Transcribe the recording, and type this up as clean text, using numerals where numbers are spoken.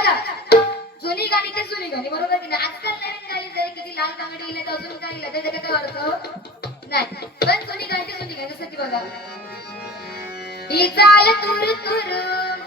बघा जुनी गाणी ते जुनी गाणी बरोबर की नाही आजकाल नवीन गाणी जरी किती लाल बांगडी इले तर अजून काय इले त्याचा काय अर्थ नाही पण जुनी गाणी ते जुनी गाणी जसं की बघा ही चाल तुर तुर